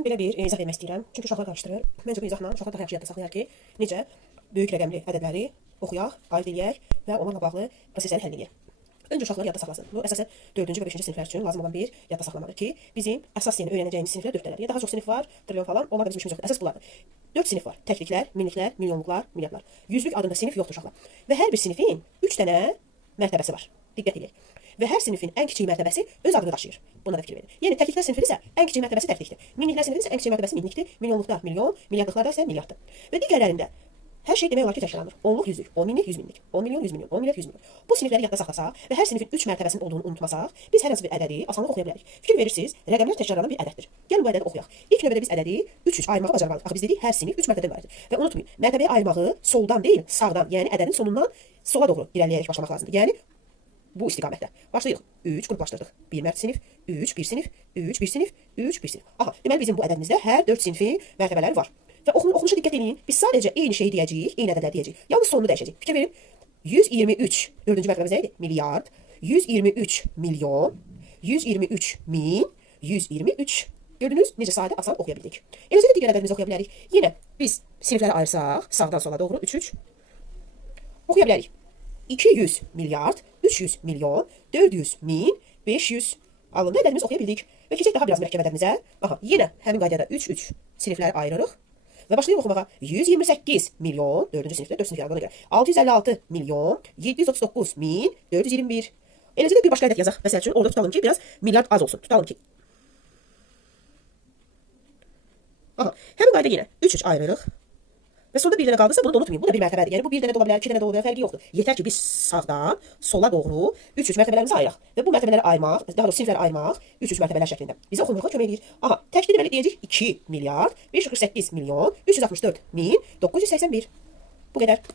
Bugün belə bir izah vermək istəyirəm. Çünki uşaqlar qarışdırır. Məncə bu izahla uşaqlar daha yaxşı yadda saxlayar ki, necə böyük rəqəmli ədədləri oxuyaq, ayırd eləyək və onlarla bağlı prosesləri həll eləyək. Öncə uşaqlar yadda saxlasın. Bu əsasən 4-cü və 5-ci siniflər üçün lazım olan bir yadda saxlamadır ki, bizim əsas yeni öyrənəcəyimiz siniflər 4 dənədir. Ya daha çox sinif var, trilyon falan, onlarla bizim işimiz yoxdur. Əsas bunlardır. 4 sinif var. Təkliklər, minliklər, milyonluqlar, milyardlar. Yüzlük adında sinif yoxdur uşaqlar. Və hər bir sinifin 3 dənə mərtəbəsi var. Diqqət edin. Və hər sinifin ən kiçik mərtəbəsi öz adını daşıyır. Buna da fikir verin. Yəni təkliklər sinifi isə ən kiçik mərtəbəsi təklikdir. Minliklər sinifi isə ən kiçik mərtəbəsi minlikdir. Milyonluqlar milyon, milyardlıqlar isə milyarddır. Və digərlərində hər şey demək olar ki, təşkillanır. Onluq yüzlük, 10 minlik 100 minlik, 10 milyon 100 milyon, 10 milyard 100 milyon. Bu sinifləri yadda saxlasaq və hər sinifin 3 mərtəbəsinin olduğunu unutmasaq, biz hər hansı bir ədədi asanlıqla oxuya bilərik. Fikir verirsiniz, rəqəmlər təkrarlanan bir ədəddir. Gəlin bu ədədi oxuyaq. İlk növbədə biz ədədi 3-3 ayırmağı bacarmalıyıq. Axı biz dedik hər sinif 3 mərtəbədən ibarətdir. Və unutmayın, mərtəbəyə ayırmağı soldan deyil, sağdan, yəni ədədin sonundan sola doğru irəliləyərək başlamaq lazımdır. Yəni bu istiqamətdə. Başlayırıq. 3 qruplaşdırdıq. 1 mərtəbə sinif, 3 bir sinif, 3 bir sinif, 3 bir sinif. Aha, deməli bizim bu ədədimizdə hər 4 sinifin mərtəbələri var. Və oxunuşa diqqət edin. Biz sadəcə eyni şeyi deyəcəyik, eyni ədədlər deyəcəyik. Yalnız sonunu dəyişəcəyik. Fikir verin. 123 dördüncü mərtəbəmiz nə idi? Milyard, 123 milyon, 123 min, 123. Gördünüz necə sadə asan oxuya bildik. Eləcə də digər ədədimizi oxuya bilərik. Yenə biz sinifləri ayırsaq, sağdan sola doğru 3-3 oxuya bilərik. 200 milyard, 300 milyon, 400 min, 500 alındı ədədimiz oxuya bildik. Və keçək daha biraz mürəkkəb ədədimizə. Aha, yenə həmin qaydada 3-3 sinifləri ayırırıq. Və başlayırıq oxumağa. 128 milyon, 4-cü sinifdə 4 sinif yaradana görə. 656 milyon, 739 min, 421. Eləcə də bir başqa ədəd yazaq. Məsəl üçün orada tutalım ki, biraz milyard az olsun. Tutalım ki. Aha, həmin qayda yenə 3-3 ayırırıq. Və sonda bir dənə qaldısa bunu da unutmayın. Bu da bir mərtəbədir. Yəni bu bir dənə də ola bilər, 2 dənə də ola bilər, fərqi yoxdur. Yetər ki biz sağdan sola doğru 3-3 mərtəbələrimizi ayıraq. Və bu mərtəbələri ayırmaq, daha doğrusu sinifləri ayırmaq 3-3 mərtəbələr şəklində bizə oxunmağa kömək edir. Aha, təkli deməli deyəcək 2 milyard 548 milyon 364 min 981. Bu qədər.